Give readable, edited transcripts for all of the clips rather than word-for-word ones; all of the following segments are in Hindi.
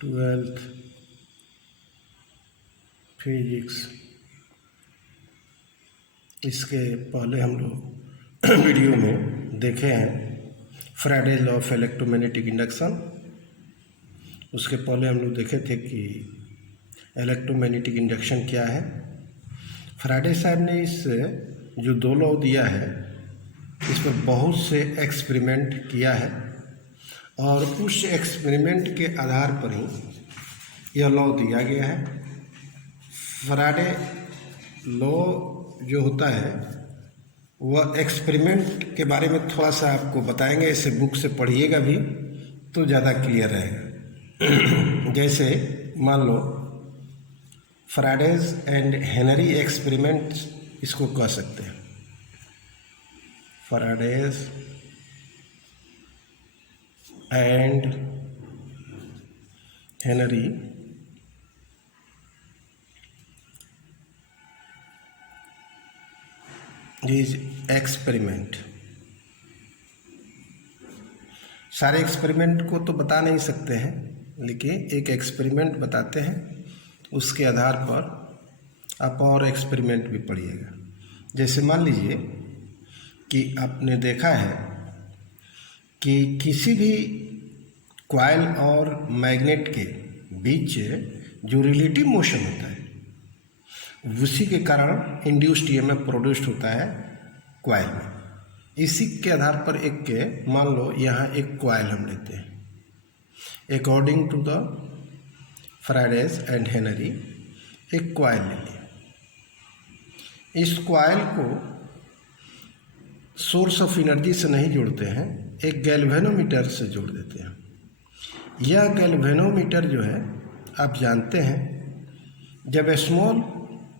12th physics. इसके पहले हम लोग वीडियो में देखे हैं Faraday's law of electromagnetic induction. उसके पहले हम लोग देखे थे कि इलेक्ट्रोमैग्नेटिक इंडक्शन क्या है। फैराडे साहब ने इस जो दो लॉ दिया है इस पर बहुत से एक्सपेरिमेंट किया है और उस एक्सपेरिमेंट के आधार पर ही यह लॉ दिया गया है। फैराडे लॉ जो होता है वह एक्सपेरिमेंट के बारे में थोड़ा सा आपको बताएंगे, इसे बुक से पढ़िएगा भी तो ज़्यादा क्लियर रहेगा। जैसे मान लो फैराडेज एंड हेनरी एक्सपेरिमेंट इसको कह सकते हैं। Faraday's and Henry is experiment. सारे एक्सपेरिमेंट को तो बता नहीं सकते हैं, लेकिन एक एक्सपेरिमेंट बताते हैं, उसके आधार पर आप और एक्सपेरिमेंट भी पढ़िएगा। जैसे मान लीजिए कि आपने देखा है कि किसी भी कॉइल और मैग्नेट के बीच जो रिलेटिव मोशन होता है उसी के कारण इंड्यूस्ड ईएमएफ प्रोड्यूस्ड होता है कॉइल में। इसी के आधार पर एक के मान लो यहाँ एक कॉइल हम लेते हैं। According to the Faraday's and Henry एक कॉइल ले लिया। इस कॉइल को सोर्स ऑफ एनर्जी से नहीं जोड़ते हैं, एक गैल्वेनोमीटर से जोड़ देते हैं। यह गैल्वेनोमीटर जो है आप जानते हैं जब स्मॉल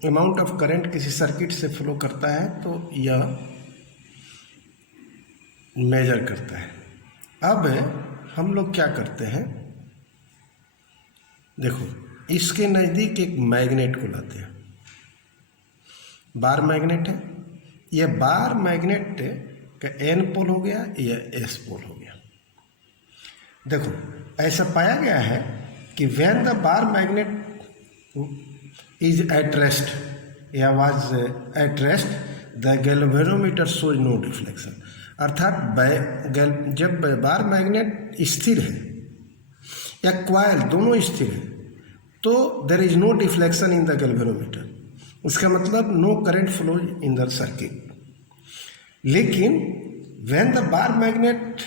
अमाउंट ऑफ करंट किसी सर्किट से फ्लो करता है तो यह मेजर करता है। अब हम लोग क्या करते हैं, देखो इसके नज़दीक एक मैग्नेट को लाते हैं। बार मैग्नेट है, यह बार मैग्नेट का एन पोल हो गया, यह एस पोल हो गया। देखो ऐसा पाया गया है कि when the bar magnet is at rest या was at rest the galvanometer shows no deflection। अर्थात जब बार मैग्नेट स्थिर है या कॉइल दोनों स्थिर है तो there is no deflection in the galvanometer. उसका मतलब no current flow in the circuit. लेकिन when the bar magnet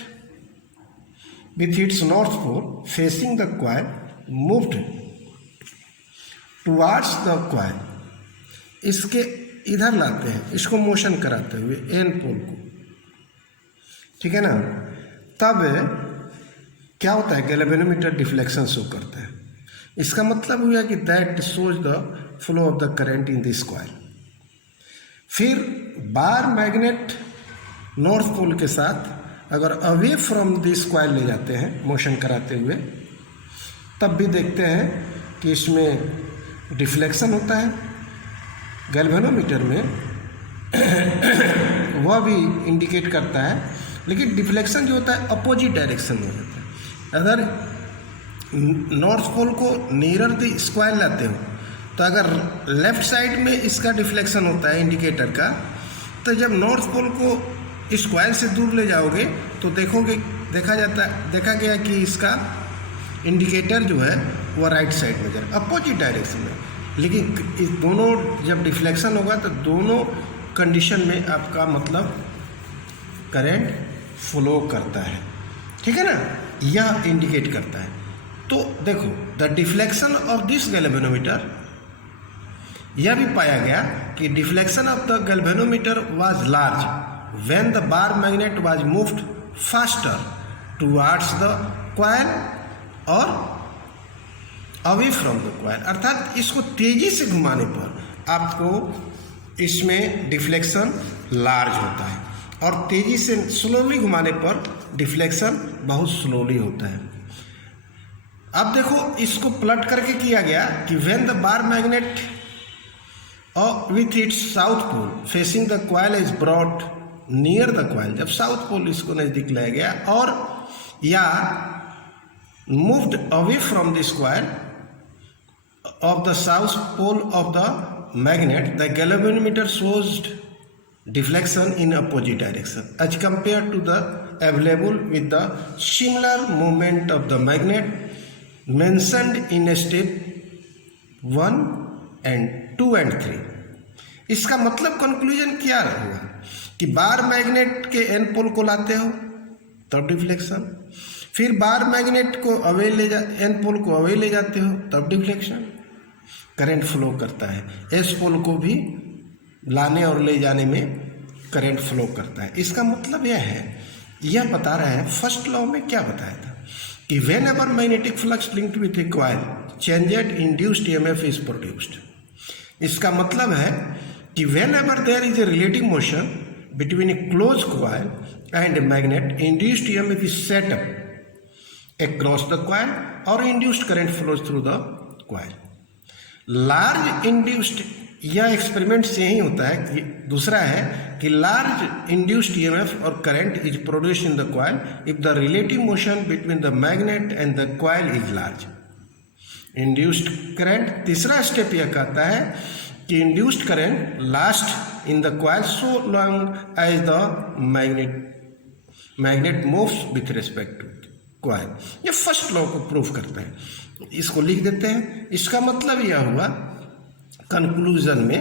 with its north pole facing the coil moved towards the coil, इसके इधर लाते हैं, इसको मोशन कराते हुए एन पोल को, ठीक है ना, तब क्या होता है गैल्वेनोमीटर डिफ्लेक्शन शो करता है। इसका मतलब हुआ कि that shows the flow of the current in this coil. फिर बार मैग्नेट नॉर्थ पोल के साथ अगर अवे फ्रॉम दिस कॉइल ले जाते हैं मोशन कराते हुए, तब भी देखते हैं कि इसमें डिफ्लेक्शन होता है। गैल्वेनोमीटर में वह भी इंडिकेट करता है, लेकिन डिफ्लेक्शन जो होता है अपोजिट डायरेक्शन में होता है। अगर नॉर्थ पोल को नियर द स्क्वायर लाते हो तो अगर लेफ्ट साइड में इसका डिफ्लेक्शन होता है इंडिकेटर का, तो जब नॉर्थ पोल को स्क्वायर से दूर ले जाओगे तो देखा गया कि इसका इंडिकेटर जो है वह राइट साइड में जा रहा है, अपोजिट डायरेक्शन में। लेकिन इस दोनों जब डिफ्लेक्शन होगा तो दोनों कंडीशन में आपका मतलब करंट फ्लो करता है, ठीक है ना, यह इंडिकेट करता है। तो देखो the deflection of this galvanometer, यह भी पाया गया कि deflection of the galvanometer was large when the bar magnet was moved faster towards the coil और अवे फ्रॉम द कॉइल। अर्थात इसको तेजी से घुमाने पर आपको इसमें डिफ्लेक्शन लार्ज होता है और तेजी से स्लोली घुमाने पर डिफ्लेक्शन बहुत स्लोली होता है। अब देखो इसको पलट करके किया गया कि when the bar magnet with its south pole facing the coil is brought near the coil, जब साउथ पोल इसको नज़दीक लाया गया और या moved away from the square of the south pole of the magnet, the galvanometer shows deflection in opposite direction as compared to the available with the similar movement of the magnet mentioned in step 1 and 2 and 3. इसका मतलब कंक्लूजन क्या हुआ कि बार मैग्नेट के एन पोल को लाते हो तब डिफ्लेक्शन, फिर बार मैग्नेट को अवे ले जा एन पोल को अवे ले जाते हो तब डिफ्लेक्शन। करंट फ्लो करता है, एस पोल को भी लाने और ले जाने में करंट फ्लो करता है। इसका मतलब यह है, यह बता रहा है फर्स्ट लॉ में क्या बताया था कि whenever magnetic flux linked with a coil changed induced EMF is produced. इसका मतलब है कि whenever there is a relative motion between a close coil and a magnet, induced EMF is set up across the coil or induced current flows through the coil. Large induced, यह एक्सपेरिमेंट से ही होता है कि दूसरा है कि लार्ज इंड्यूस्ड ईएमएफ और current is produced in the coil if the relative motion between the magnet and the coil is large. Induced current, तीसरा स्टेप यह कहता है कि induced current last in the coil so long as the magnet moves with respect to coil. ये फर्स्ट लॉ को प्रूव करता है। इसको लिख देते हैं। इसका मतलब यह हुआ कंक्लूजन में,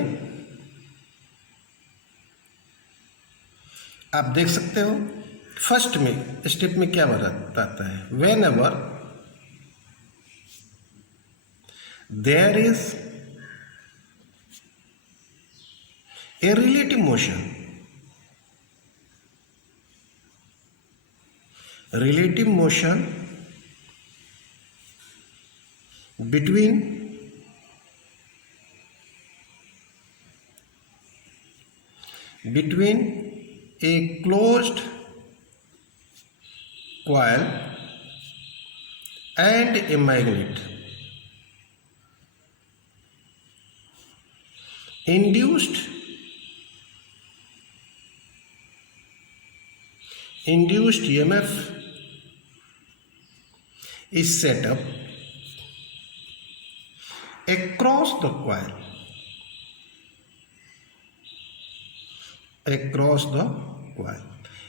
आप देख सकते हो फर्स्ट में स्टेप में क्या बताता है, whenever there is a relative motion, relative motion between a closed coil and a magnet, induced EMF is set up across the coil,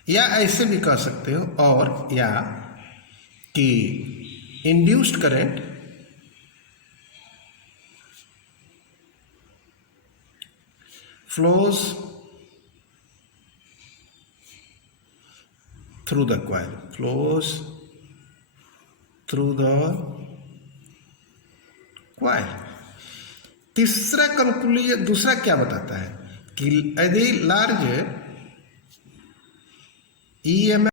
या ऐसे भी कह सकते हो, और या कि induced current flows through the coil, तीसरा कंक्लूजन दूसरा क्या बताता है कि यदि लार्ज ईएमएफ